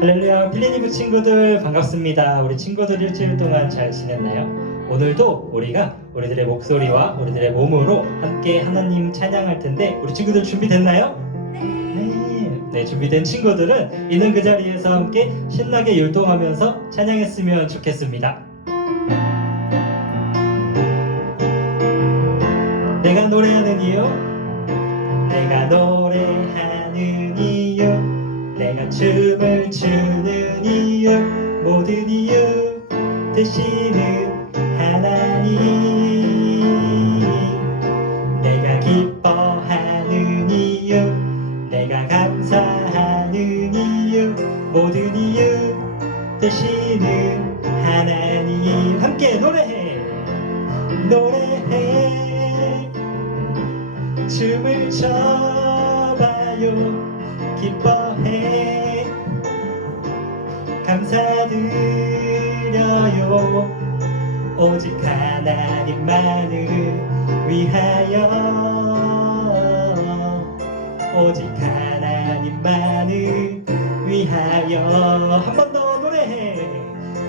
할렐루야, 필리니브 친구들 반갑습니다. 우리 친구들 일주일 동안 잘 지냈나요? 오늘도 우리가 우리들의 목소리와 우리들의 몸으로 함께 하나님 찬양할 텐데 우리 친구들 준비됐나요? 네, 준비된 친구들은 있는 그 자리에서 함께 신나게 율동하면서 찬양했으면 좋겠습니다. 내가 노래하는 이유, 내가 노래하는 이유, 내가 춤을 추는 이유, 모든 이유 되시는 하나님, 내가 기뻐하는 이유, 내가 감사하는 이유, 모든 이유 되시는 하나님. 함께 노래해, 노래해, 춤을 춰봐요, 기뻐해, 감사드려요, 오직 하나님만을 위하여, 오직 하나님만을 위하여. 한 번 더 노래해,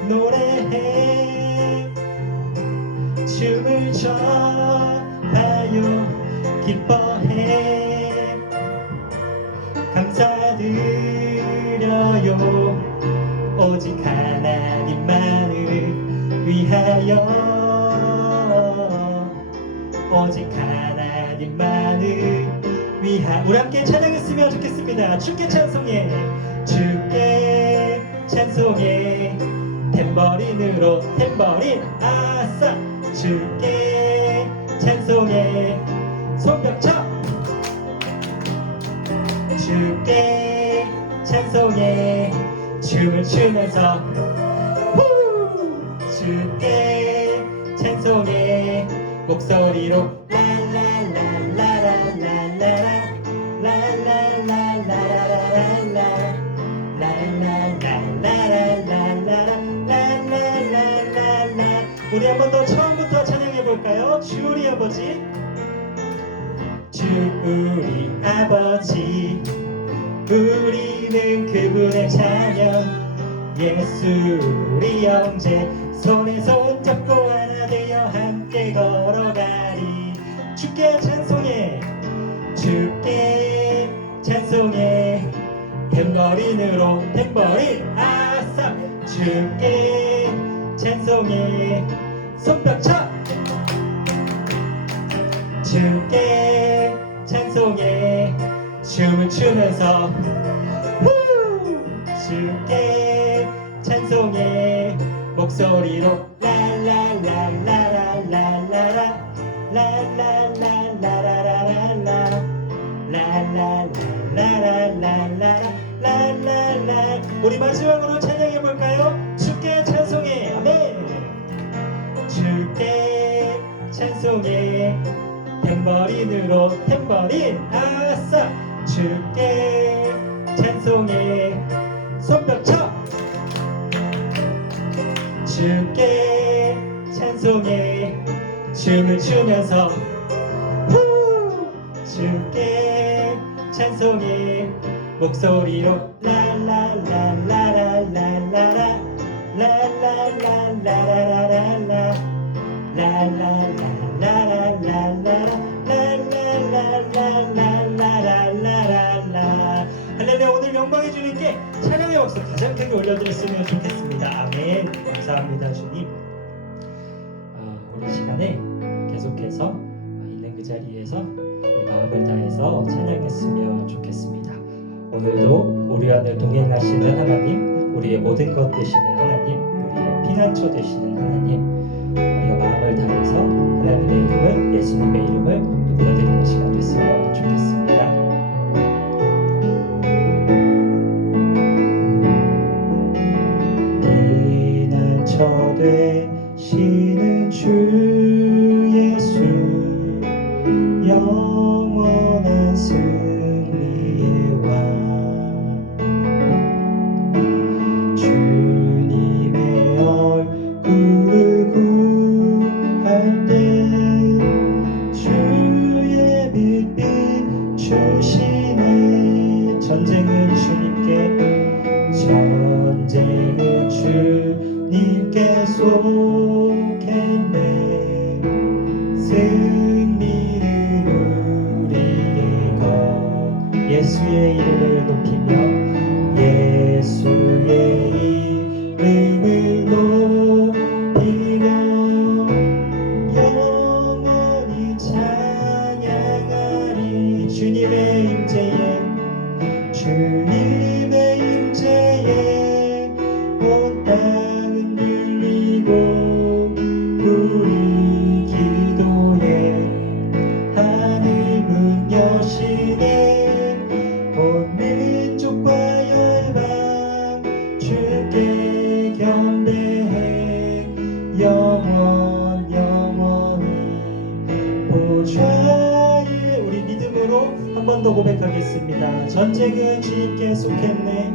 노래해, 춤을 춰봐요, 기뻐해, 감사드려요, 오직 하나님만을 위하여, 오직 하나님만을 위하여. 우리 함께 찬양했으면 좋겠습니다. 주께 찬송해, 주께 찬송해, 탬버린으로 탬버린 아싸, 주께 찬송해, 손뼉쳐, 주께 찬송해, 춤을 추면서 후! 주께 찬송해, 목소리로 라라라라라라라라 라라라라라라라라 라라라라라라라라라라라. 우리 한 번 더 처음부터 찬양해 볼까요? 주 우리 아버지, 주 우리 아버지, 우리는 그분의 자녀, 예수 우리 형제, 손에 손 잡고 하나 되어 함께 걸어가리. 주께 찬송해, 주께 찬송해, 탬버린으로 탬버린 아싸, 주께 찬송해, 손뼉쳐, 주께 찬송해, 춤을 추면서 후! 주께 찬송해, 목소리로 라라라라라라라 라라라라라라라 라라라라라라라라라. 우리 마지막으로 찬양해 볼까요? 주께 찬송해, 아멘. 주께 찬송해, 탬버린으로 탬버린 아싸, 주께 찬송해, 손뼉쳐, 주께 찬송해, 춤을 추면서 후! 주께 찬송해, 목소리로 라라라라라라라라 라라라라라라라 라라라라라라라라라라라라라라라라. 할렐루야. 오늘 영광의 주님께 찬양의 박수 가장 크게 올려드렸으면 좋겠습니다. 아멘. 감사합니다 주님. 우리 시간에 계속해서 있는 그 자리에서 우리 마음을 다해서 찬양했으면 좋겠습니다. 오늘도 우리와 늘 동행하시는 하나님, 우리의 모든 것 되시는 하나님, 우리의 피난처 되시는 하나님, 우리가 마음을 다해서 하나님의 이름을, 예수님의 이름을 높여드리는 시간 됐으면 좋겠습니다. 피난처 되시는 주 예수, 영원한 승리의 왕, 주님의 얼굴을 구할 때 주의 빛 비추시네. 전쟁은 주님께, 전쟁은 주님께 속했네. 승리는 우리의 것. 예수의 이름을 높이며 예수의 이름을 높이며 영원히 찬양하리. 주님의 임재에 주님의 임재에 온 땅은 들리고 우리 기도에 하늘 문 여시네. 온 민족과 열방 주께 경배해 영원히 보좌에. 우리 믿음으로 한 번 더 고백하겠습니다. 전쟁은 주님께 속했네.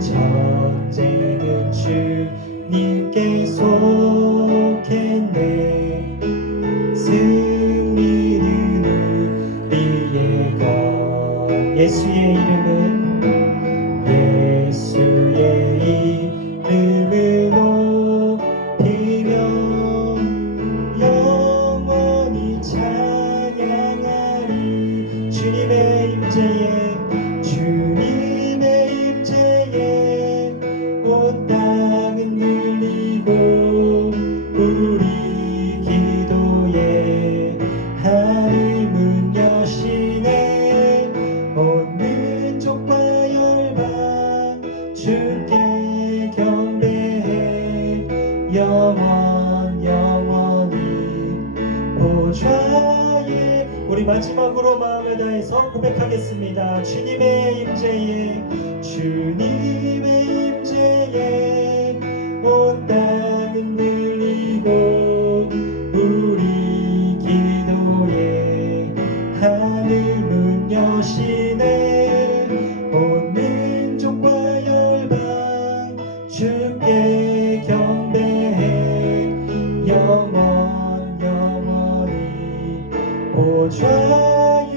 전쟁은 주님께 속했네. 승리는 우리의 것. 예수의 이름은 예수의 이름을 높이며 영원히 찬양하리. 주님의 임재에 주님의 임재에 온 땅은 들리고 우리 기도에 하늘 문 여시네. 온 민족과 열방 주께 경배해 영원히 보좌에. 우리 마지막으로 마음을 다해서 고백하겠습니다. 주님의 임재에 주님의 임재에 온 땅은 들리고 우리 기도에 하늘 문 여시네. 온 민족과 열방 주께 경배해 영원히 보좌에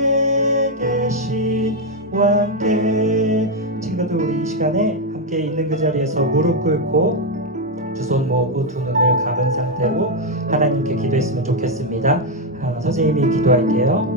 계신 왕께. 친구들, 우리 이 시간에 함께 있는 그 자리에서 무릎 꿇고 두 손 모으고 두 눈을 감은 상태로 하나님께 기도했으면 좋겠습니다. 선생님이 기도할게요.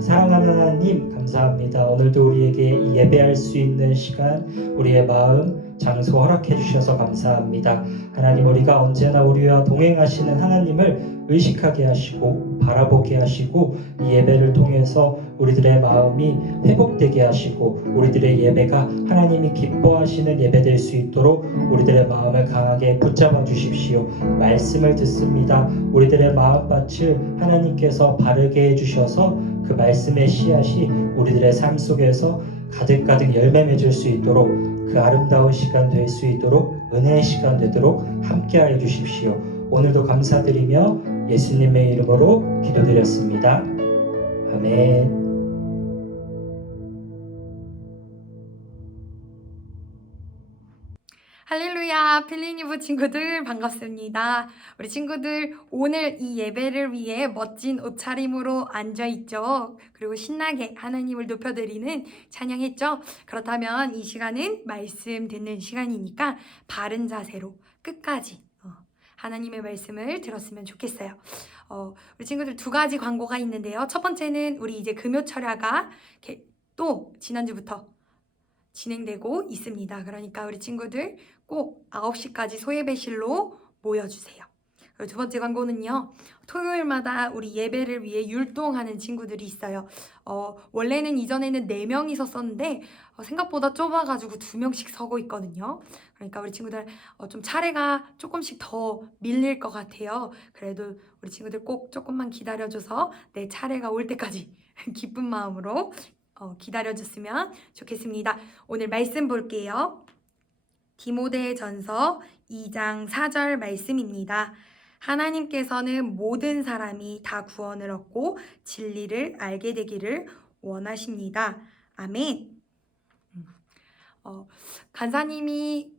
사랑하는 하나님, 감사합니다. 오늘도 우리에게 이 예배할 수 있는 시간, 우리의 마음, 장소 허락해 주셔서 감사합니다. 하나님, 우리가 언제나 우리와 동행하시는 하나님을 의식하게 하시고 바라보게 하시고 이 예배를 통해서 우리들의 마음이 회복되게 하시고 우리들의 예배가 하나님이 기뻐하시는 예배 될 수 있도록 우리들의 마음을 강하게 붙잡아 주십시오. 말씀을 듣습니다. 우리들의 마음밭을 하나님께서 바르게 해주셔서 그 말씀의 씨앗이 우리들의 삶 속에서 가득가득 열매 맺을 수 있도록, 그 아름다운 시간 될 수 있도록, 은혜의 시간 되도록 함께하여 주십시오. 오늘도 감사드리며 예수님의 이름으로 기도드렸습니다. 아멘. 할렐루야, 필리니브 친구들 반갑습니다. 우리 친구들 오늘 이 예배를 위해 멋진 옷차림으로 앉아있죠. 그리고 신나게 하나님을 높여드리는 찬양했죠. 그렇다면 이 시간은 말씀 듣는 시간이니까 바른 자세로 끝까지 하나님의 말씀을 들었으면 좋겠어요. 우리 친구들 두 가지 광고가 있는데요. 첫 번째는 우리 이제 금요철야가 또 지난주부터 진행되고 있습니다. 그러니까 우리 친구들 꼭 9시까지 소예배실로 모여주세요. 그리고 두 번째 광고는요. 토요일마다 우리 예배를 위해 율동하는 친구들이 있어요. 원래는 이전에는 4명이 섰었는데 생각보다 좁아가지고 2명씩 서고 있거든요. 그러니까 우리 친구들 좀 차례가 조금씩 더 밀릴 것 같아요. 그래도 우리 친구들 꼭 조금만 기다려줘서 내 차례가 올 때까지 기쁜 마음으로 기다려줬으면 좋겠습니다. 오늘 말씀 볼게요. 디모데전서 2장 4절 말씀입니다. 하나님께서는 모든 사람이 다 구원을 얻고 진리를 알게 되기를 원하십니다. 아멘. 간사님이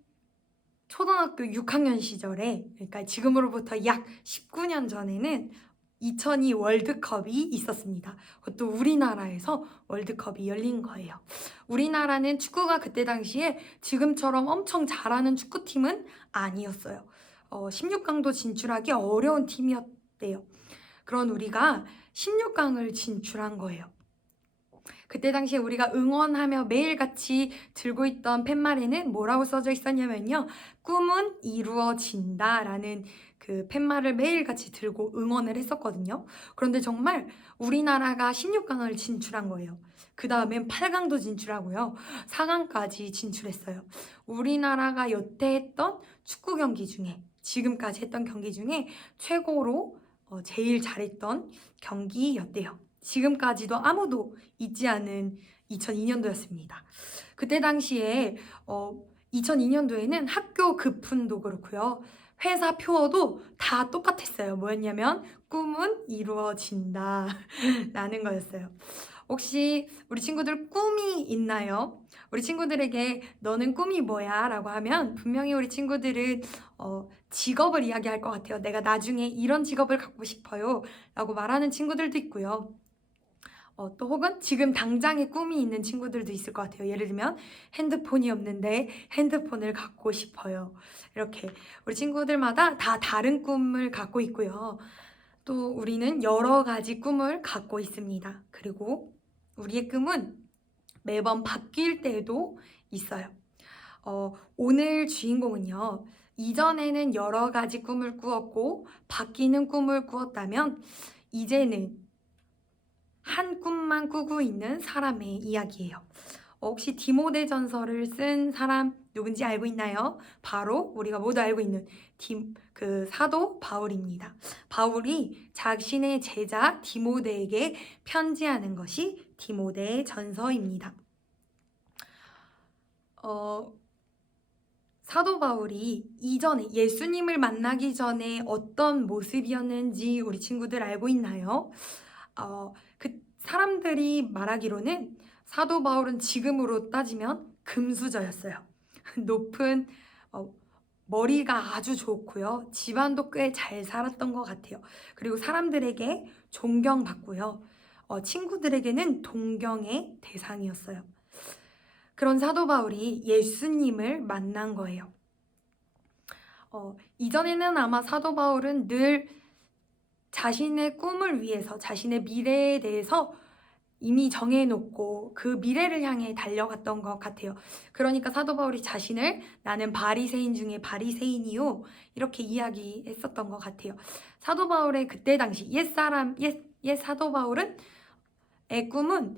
초등학교 6학년 시절에, 그러니까 지금으로부터 약 19년 전에는 2002 월드컵이 있었습니다. 그것도 우리나라에서 월드컵이 열린 거예요. 우리나라는 축구가 그때 당시에 지금처럼 엄청 잘하는 축구팀은 아니었어요. 16강도 진출하기 어려운 팀이었대요. 그런 우리가 16강을 진출한 거예요. 그때 당시에 우리가 응원하며 매일같이 들고 있던 팻말에는 뭐라고 써져 있었냐면요. 꿈은 이루어진다 라는 그 팻말을 매일같이 들고 응원을 했었거든요. 그런데 정말 우리나라가 16강을 진출한 거예요. 그 다음엔 8강도 진출하고요. 4강까지 진출했어요. 우리나라가 여태 했던 축구 경기 중에, 지금까지 했던 경기 중에 최고로 제일 잘했던 경기였대요. 지금까지도 아무도 잊지 않은 2002년도였습니다. 그때 당시에 2002년도에는 학교 급훈도 그렇고요. 회사 표어도 다 똑같았어요. 뭐였냐면 꿈은 이루어진다 라는 거였어요. 혹시 우리 친구들 꿈이 있나요? 우리 친구들에게 너는 꿈이 뭐야? 라고 하면 분명히 우리 친구들은 직업을 이야기할 것 같아요. 내가 나중에 이런 직업을 갖고 싶어요 라고 말하는 친구들도 있고요. 또 혹은 지금 당장의 꿈이 있는 친구들도 있을 것 같아요. 예를 들면 핸드폰이 없는데 핸드폰을 갖고 싶어요. 이렇게 우리 친구들마다 다 다른 꿈을 갖고 있고요. 또 우리는 여러 가지 꿈을 갖고 있습니다. 그리고 우리의 꿈은 매번 바뀔 때도 있어요. 오늘 주인공은요. 이전에는 여러 가지 꿈을 꾸었고 바뀌는 꿈을 꾸었다면 이제는 한 꿈만 꾸고 있는 사람의 이야기예요. 혹시 디모데전서를 쓴 사람 누군지 알고 있나요? 바로 우리가 모두 알고 있는 그 사도 바울입니다. 바울이 자신의 제자 디모데에게 편지하는 것이 디모데전서입니다. 사도 바울이 이전에 예수님을 만나기 전에 어떤 모습이었는지 우리 친구들 알고 있나요? 그 사람들이 말하기로는 사도 바울은 지금으로 따지면 금수저였어요. 높은 머리가 아주 좋고요. 집안도 꽤 잘 살았던 것 같아요. 그리고 사람들에게 존경받고요. 친구들에게는 동경의 대상이었어요. 그런 사도 바울이 예수님을 만난 거예요. 이전에는 아마 사도 바울은 늘 자신의 꿈을 위해서 자신의 미래에 대해서 이미 정해놓고 그 미래를 향해 달려갔던 것 같아요. 그러니까 사도 바울이 자신을 나는 바리새인 중에 바리새인이요 이렇게 이야기했었던 것 같아요. 사도 바울의 그때 당시 옛 사도 바울은 꿈은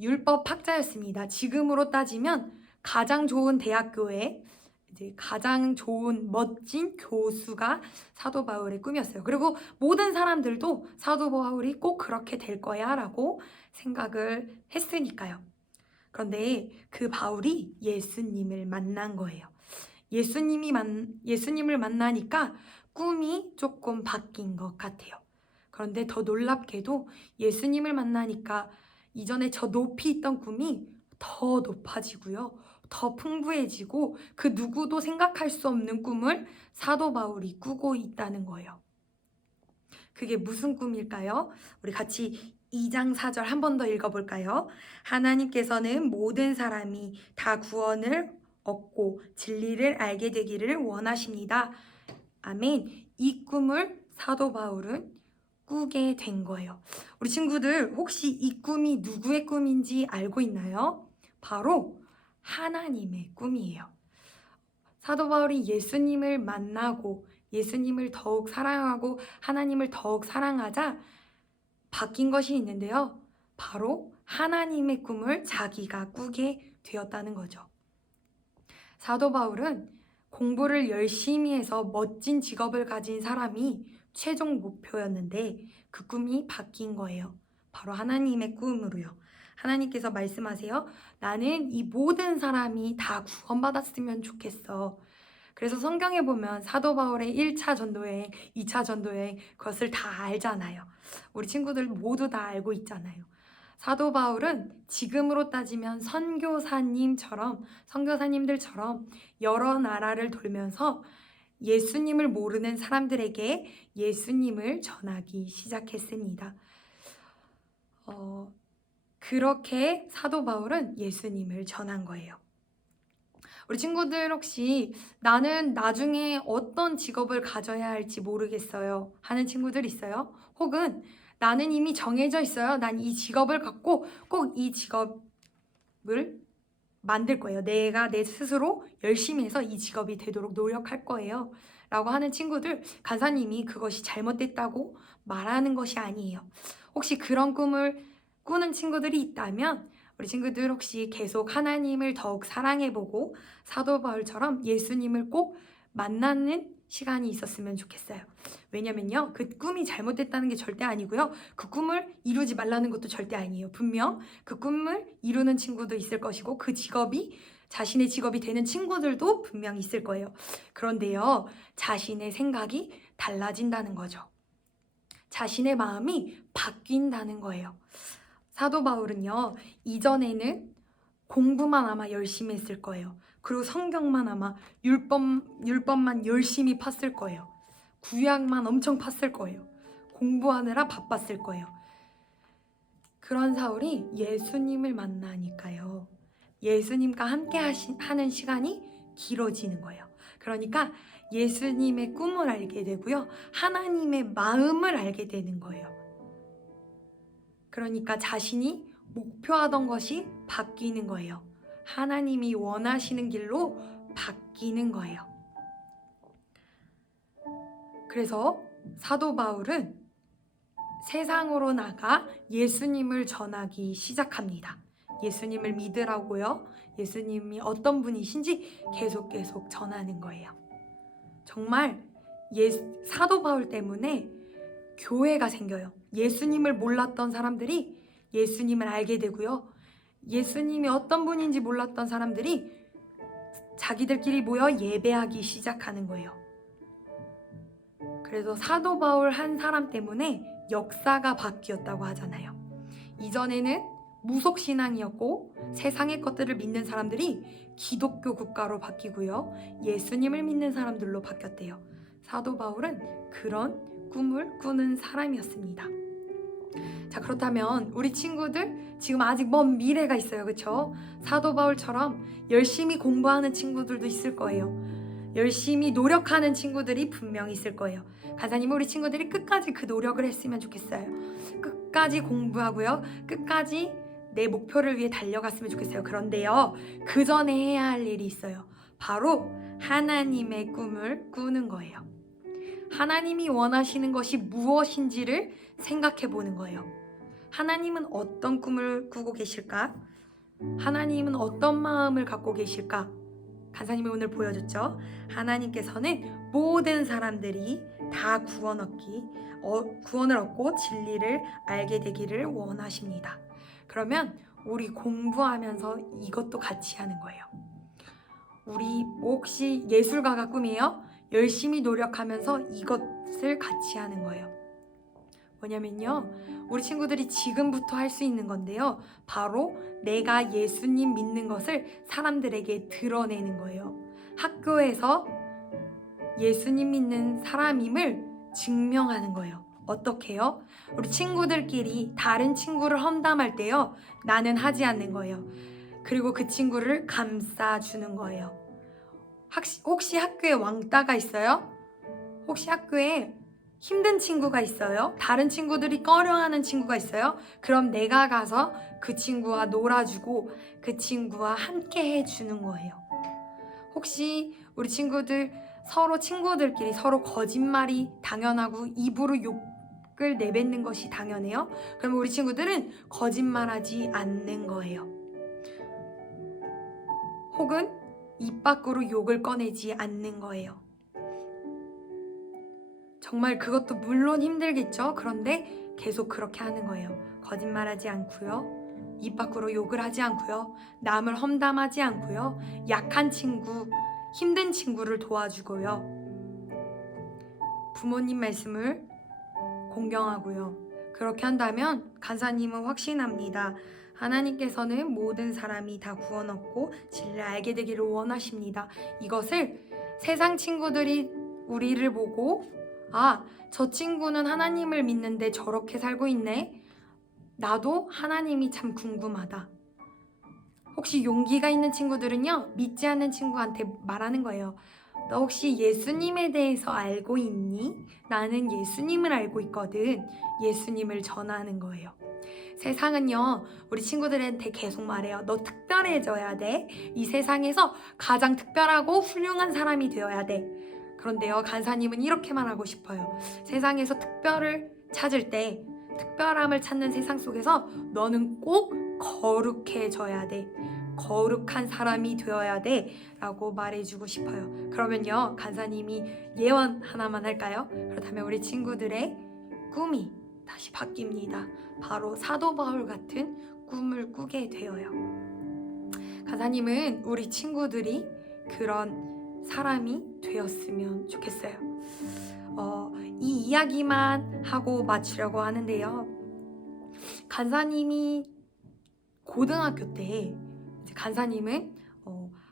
율법학자였습니다. 지금으로 따지면 가장 좋은 대학교에 이제 가장 좋은 멋진 교수가 사도 바울의 꿈이었어요. 그리고 모든 사람들도 사도 바울이 꼭 그렇게 될 거야 라고 생각을 했으니까요. 그런데 그 바울이 예수님을 만난 거예요. 예수님을 만나니까 꿈이 조금 바뀐 것 같아요. 그런데 더 놀랍게도 예수님을 만나니까 이전에 저 높이 있던 꿈이 더 높아지고요. 더 풍부해지고 그 누구도 생각할 수 없는 꿈을 사도 바울이 꾸고 있다는 거예요. 그게 무슨 꿈일까요? 우리 같이 2장 4절 한 번 더 읽어볼까요? 하나님께서는 모든 사람이 다 구원을 얻고 진리를 알게 되기를 원하십니다. 아멘. 이 꿈을 사도 바울은 꾸게 된 거예요. 우리 친구들 혹시 이 꿈이 누구의 꿈인지 알고 있나요? 바로 하나님의 꿈이에요. 사도 바울이 예수님을 만나고 예수님을 더욱 사랑하고 하나님을 더욱 사랑하자 바뀐 것이 있는데요. 바로 하나님의 꿈을 자기가 꾸게 되었다는 거죠. 사도 바울은 공부를 열심히 해서 멋진 직업을 가진 사람이 최종 목표였는데 그 꿈이 바뀐 거예요. 바로 하나님의 꿈으로요. 하나님께서 말씀하세요. 나는 이 모든 사람이 다 구원받았으면 좋겠어. 그래서 성경에 보면 사도 바울의 1차 전도여행, 2차 전도여행 그것을 다 알잖아요. 우리 친구들 모두 다 알고 있잖아요. 사도 바울은 지금으로 따지면 선교사님들처럼 여러 나라를 돌면서 예수님을 모르는 사람들에게 예수님을 전하기 시작했습니다. 그렇게 사도 바울은 예수님을 전한 거예요. 우리 친구들 혹시 나는 나중에 어떤 직업을 가져야 할지 모르겠어요 하는 친구들 있어요? 혹은 나는 이미 정해져 있어요. 난 이 직업을 갖고 꼭 이 직업을 만들 거예요. 내가 내 스스로 열심히 해서 이 직업이 되도록 노력할 거예요 라고 하는 친구들, 간사님이 그것이 잘못됐다고 말하는 것이 아니에요. 혹시 그런 꿈을 꾸는 친구들이 있다면 우리 친구들 혹시 계속 하나님을 더욱 사랑해보고 사도 바울처럼 예수님을 꼭 만나는 시간이 있었으면 좋겠어요. 왜냐면요, 그 꿈이 잘못됐다는 게 절대 아니고요, 그 꿈을 이루지 말라는 것도 절대 아니에요. 분명 그 꿈을 이루는 친구도 있을 것이고 그 직업이 자신의 직업이 되는 친구들도 분명 있을 거예요. 그런데요, 자신의 생각이 달라진다는 거죠. 자신의 마음이 바뀐다는 거예요. 사도 바울은요, 이전에는 공부만 아마 열심히 했을 거예요. 그리고 성경만 아마 율법만 열심히 팠을 거예요. 구약만 엄청 팠을 거예요. 공부하느라 바빴을 거예요. 그런 사울이 예수님을 만나니까요, 예수님과 함께 하는 시간이 길어지는 거예요. 그러니까 예수님의 꿈을 알게 되고요, 하나님의 마음을 알게 되는 거예요. 그러니까 자신이 목표하던 것이 바뀌는 거예요. 하나님이 원하시는 길로 바뀌는 거예요. 그래서 사도 바울은 세상으로 나가 예수님을 전하기 시작합니다. 예수님을 믿으라고요. 예수님이 어떤 분이신지 계속 전하는 거예요. 정말 사도 바울 때문에 교회가 생겨요. 예수님을 몰랐던 사람들이 예수님을 알게 되고요, 예수님이 어떤 분인지 몰랐던 사람들이 자기들끼리 모여 예배하기 시작하는 거예요. 그래서 사도 바울 한 사람 때문에 역사가 바뀌었다고 하잖아요. 이전에는 무속신앙이었고 세상의 것들을 믿는 사람들이 기독교 국가로 바뀌고요, 예수님을 믿는 사람들로 바뀌었대요. 사도 바울은 그런 꿈을 꾸는 사람이었습니다. 자, 그렇다면 우리 친구들 지금 아직 먼 미래가 있어요. 그렇죠? 사도 바울처럼 열심히 공부하는 친구들도 있을 거예요. 열심히 노력하는 친구들이 분명히 있을 거예요. 간사님은 우리 친구들이 끝까지 그 노력을 했으면 좋겠어요. 끝까지 공부하고요, 끝까지 내 목표를 위해 달려갔으면 좋겠어요. 그런데요, 그 전에 해야 할 일이 있어요. 바로 하나님의 꿈을 꾸는 거예요. 하나님이 원하시는 것이 무엇인지를 생각해 보는 거예요. 하나님은 어떤 꿈을 꾸고 계실까? 하나님은 어떤 마음을 갖고 계실까? 간사님이 오늘 보여줬죠. 하나님께서는 모든 사람들이 다 구원을 얻고 진리를 알게 되기를 원하십니다. 그러면 우리 공부하면서 이것도 같이 하는 거예요. 우리 혹시 예술가가 꿈이에요? 열심히 노력하면서 이것을 같이 하는 거예요. 뭐냐면요, 우리 친구들이 지금부터 할 수 있는 건데요, 바로 내가 예수님 믿는 것을 사람들에게 드러내는 거예요. 학교에서 예수님 믿는 사람임을 증명하는 거예요. 어떻게 해요? 우리 친구들끼리 다른 친구를 험담할 때요, 나는 하지 않는 거예요. 그리고 그 친구를 감싸주는 거예요. 혹시 학교에 왕따가 있어요? 혹시 학교에 힘든 친구가 있어요? 다른 친구들이 꺼려하는 친구가 있어요? 그럼 내가 가서 그 친구와 놀아주고 그 친구와 함께 해주는 거예요. 혹시 우리 친구들 서로 친구들끼리 서로 거짓말이 당연하고 입으로 욕을 내뱉는 것이 당연해요? 그럼 우리 친구들은 거짓말하지 않는 거예요. 혹은 입 밖으로 욕을 꺼내지 않는 거예요. 정말 그것도 물론 힘들겠죠. 그런데 계속 그렇게 하는 거예요. 거짓말하지 않고요, 입 밖으로 욕을 하지 않고요, 남을 험담하지 않고요, 약한 친구, 힘든 친구를 도와주고요, 부모님 말씀을 공경하고요. 그렇게 한다면 간사님은 확신합니다. 하나님께서는 모든 사람이 다 구원 얻고 진리를 알게 되기를 원하십니다. 이것을 세상 친구들이 우리를 보고 저 친구는 하나님을 믿는데 저렇게 살고 있네. 나도 하나님이 참 궁금하다. 혹시 용기가 있는 친구들은요, 믿지 않는 친구한테 말하는 거예요. 너 혹시 예수님에 대해서 알고 있니? 나는 예수님을 알고 있거든. 예수님을 전하는 거예요. 세상은요, 우리 친구들한테 계속 말해요. 너 특별해져야 돼. 이 세상에서 가장 특별하고 훌륭한 사람이 되어야 돼. 그런데요, 간사님은 이렇게만 하고 싶어요. 세상에서 특별을 찾을 때, 특별함을 찾는 세상 속에서 너는 꼭 거룩해져야 돼. 거룩한 사람이 되어야 돼. 라고 말해주고 싶어요. 그러면요, 간사님이 예언 하나만 할까요? 그렇다면 우리 친구들의 꿈이 다시 바뀝니다. 바로 사도 바울 같은 꿈을 꾸게 되어요. 간사님은 우리 친구들이 그런 사람이 되었으면 좋겠어요. 이 이야기만 하고 마치려고 하는데요. 간사님이 고등학교 때 간사님은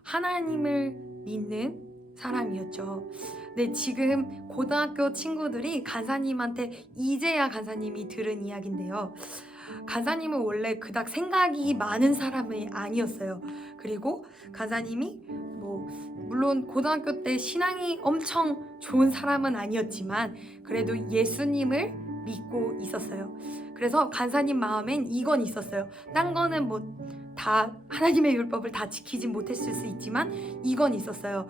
하나님을 믿는 사람이었죠. 근데 지금 고등학교 친구들이 간사님한테 이제야 간사님이 들은 이야기인데요. 간사님은 원래 그닥 생각이 많은 사람이 아니었어요. 그리고 간사님이 물론 고등학교 때 신앙이 엄청 좋은 사람은 아니었지만 그래도 예수님을 믿고 있었어요. 그래서 간사님 마음엔 이건 있었어요. 딴 거는 다 하나님의 율법을 다 지키진 못했을 수 있지만 이건 있었어요.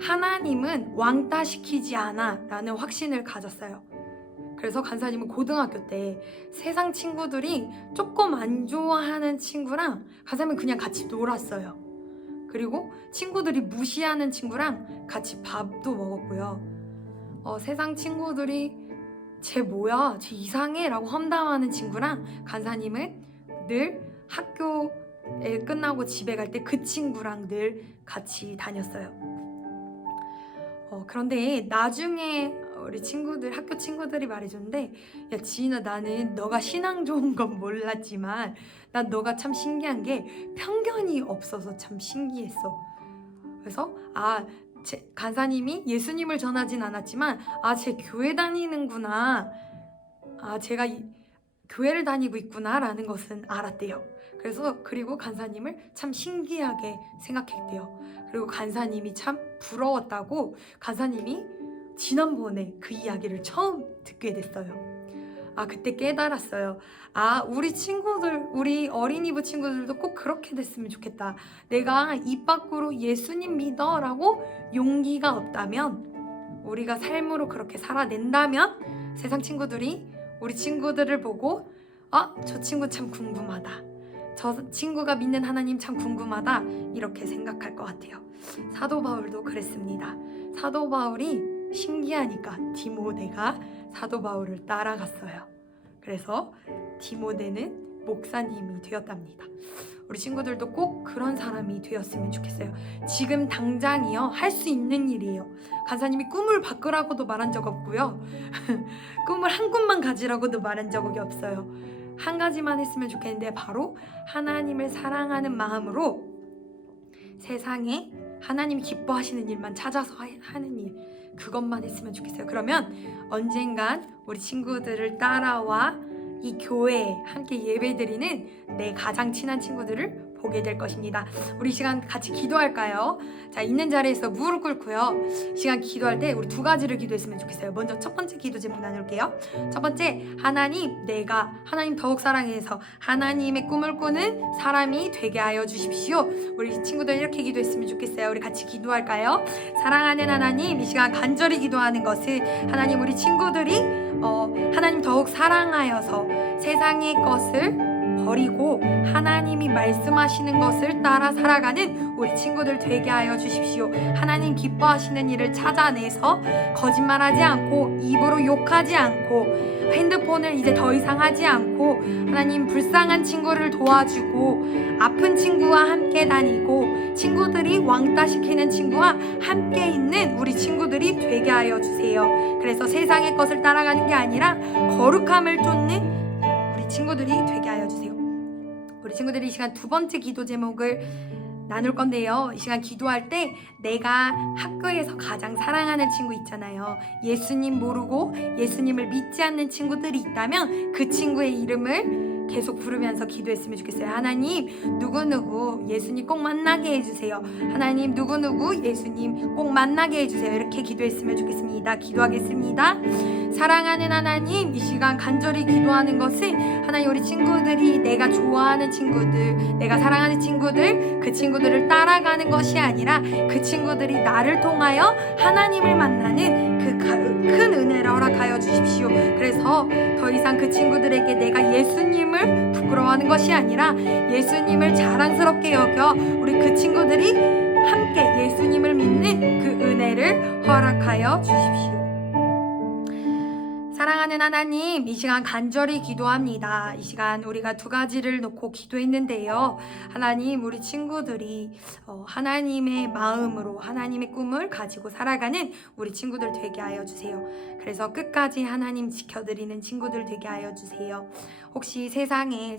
하나님은 왕따 시키지 않아 라는 확신을 가졌어요. 그래서 간사님은 고등학교 때 세상 친구들이 조금 안 좋아하는 친구랑 간사님은 그냥 같이 놀았어요. 그리고 친구들이 무시하는 친구랑 같이 밥도 먹었고요. 세상 친구들이 쟤 뭐야, 쟤 이상해 라고 험담하는 친구랑 간사님은 늘 학교에 끝나고 집에 갈 때 그 친구랑 늘 같이 다녔어요. 그런데 나중에 우리 친구들, 학교 친구들이 말해줬는데, 야 지인아, 나는 너가 신앙 좋은 건 몰랐지만 난 너가 참 신기한 게 편견이 없어서 참 신기했어. 그래서 간사님이 예수님을 전하진 않았지만 쟤 교회 다니는구나, 제가 교회를 다니고 있구나 라는 것은 알았대요. 그리고 간사님을 참 신기하게 생각했대요. 그리고 간사님이 참 부러웠다고 간사님이 지난번에 그 이야기를 처음 듣게 됐어요. 그때 깨달았어요. 우리 친구들, 우리 어린이부 친구들도 꼭 그렇게 됐으면 좋겠다. 내가 입 밖으로 예수님 믿어 라고 용기가 없다면, 우리가 삶으로 그렇게 살아낸다면 세상 친구들이 우리 친구들을 보고 저 친구 참 궁금하다, 저 친구가 믿는 하나님 참 궁금하다, 이렇게 생각할 것 같아요. 사도 바울도 그랬습니다. 사도 바울이 신기하니까 디모데가 사도 바울을 따라갔어요. 그래서 디모데는 목사님이 되었답니다. 우리 친구들도 꼭 그런 사람이 되었으면 좋겠어요. 지금 당장이요, 할 수 있는 일이에요. 간사님이 꿈을 바꾸라고도 말한 적 없고요. 꿈을 한 꿈만 가지라고도 말한 적이 없어요. 한 가지만 했으면 좋겠는데, 바로 하나님을 사랑하는 마음으로 세상에 하나님이 기뻐하시는 일만 찾아서 하는 일, 그것만 했으면 좋겠어요. 그러면 언젠간 우리 친구들을 따라와 이 교회에 함께 예배드리는 내 가장 친한 친구들을 보게 될 것입니다. 우리 시간 같이 기도할까요? 자, 있는 자리에서 무릎 꿇고요. 시간 기도할 때 우리 두 가지를 기도했으면 좋겠어요. 먼저 첫 번째 기도 제목 나눌게요. 첫 번째, 하나님, 내가 하나님 더욱 사랑해서 하나님의 꿈을 꾸는 사람이 되게 하여 주십시오. 우리 친구들 이렇게 기도했으면 좋겠어요. 우리 같이 기도할까요? 사랑하는 하나님, 이 시간 간절히 기도하는 것은 하나님, 우리 친구들이 하나님 더욱 사랑하여서 세상의 것을 버리고 하나님이 말씀하시는 것을 따라 살아가는 우리 친구들 되게 하여 주십시오. 하나님 기뻐하시는 일을 찾아내서 거짓말하지 않고 입으로 욕하지 않고 핸드폰을 이제 더 이상 하지 않고 하나님 불쌍한 친구를 도와주고 아픈 친구와 함께 다니고 친구들이 왕따 시키는 친구와 함께 있는 우리 친구들이 되게 하여 주세요. 그래서 세상의 것을 따라가는 게 아니라 거룩함을 쫓는 우리 친구들이 되게 하여 주세요. 우리 친구들이 이 시간 두 번째 기도 제목을 나눌 건데요. 이 시간 기도할 때 내가 학교에서 가장 사랑하는 친구 있잖아요. 예수님 모르고 예수님을 믿지 않는 친구들이 있다면 그 친구의 이름을 계속 부르면서 기도했으면 좋겠어요. 하나님, 누구누구 예수님 꼭 만나게 해주세요. 하나님, 누구누구 예수님 꼭 만나게 해주세요. 이렇게 기도했으면 좋겠습니다. 기도하겠습니다. 사랑하는 하나님, 이 시간 간절히 기도하는 것은 하나님, 우리 친구들이 내가 좋아하는 친구들, 내가 사랑하는 친구들, 그 친구들을 따라가는 것이 아니라 그 친구들이 나를 통하여 하나님을 만나는 그 큰 은혜를 허락하여 주십시오. 그래서 더 이상 그 친구들에게 내가 예수님을 부끄러워하는 것이 아니라 예수님을 자랑스럽게 여겨 우리 그 친구들이 함께 예수님을 믿는 그 은혜를 허락하여 주십시오. 사랑하는 하나님, 이 시간 간절히 기도합니다. 이 시간 우리가 두 가지를 놓고 기도했는데요. 하나님, 우리 친구들이 하나님의 마음으로 하나님의 꿈을 가지고 살아가는 우리 친구들 되게 하여 주세요. 그래서 끝까지 하나님 지켜드리는 친구들 되게 하여 주세요. 혹시 세상에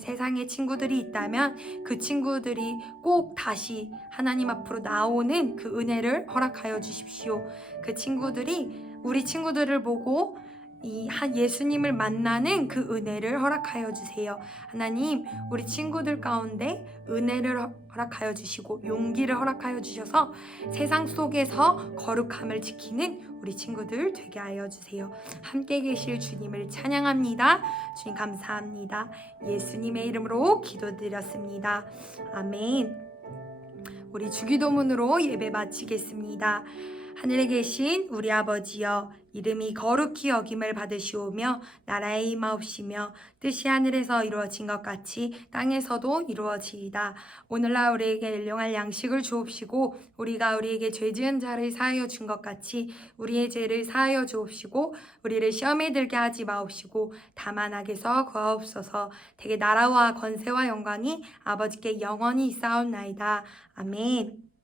친구들이 있다면 그 친구들이 꼭 다시 하나님 앞으로 나오는 그 은혜를 허락하여 주십시오. 그 친구들이 우리 친구들을 보고 이 예수님을 만나는 그 은혜를 허락하여 주세요. 하나님, 우리 친구들 가운데 은혜를 허락하여 주시고 용기를 허락하여 주셔서 세상 속에서 거룩함을 지키는 우리 친구들 되게 하여 주세요. 함께 계실 주님을 찬양합니다. 주님 감사합니다. 예수님의 이름으로 기도드렸습니다. 아멘. 우리 주기도문으로 예배 마치겠습니다. 하늘에 계신 우리 아버지여, 이름이 거룩히 여김을 받으시오며 나라의 임하옵시며 뜻이 하늘에서 이루어진 것 같이 땅에서도 이루어지이다. 오늘날 우리에게 일용할 양식을 주옵시고 우리가 우리에게 죄 지은 자를 사하여 준 것 같이 우리의 죄를 사하여 주옵시고 우리를 시험에 들게 하지 마옵시고 다만 악에서 구하옵소서. 대개 나라와 권세와 영광이 아버지께 영원히 있사옵나이다. 아멘.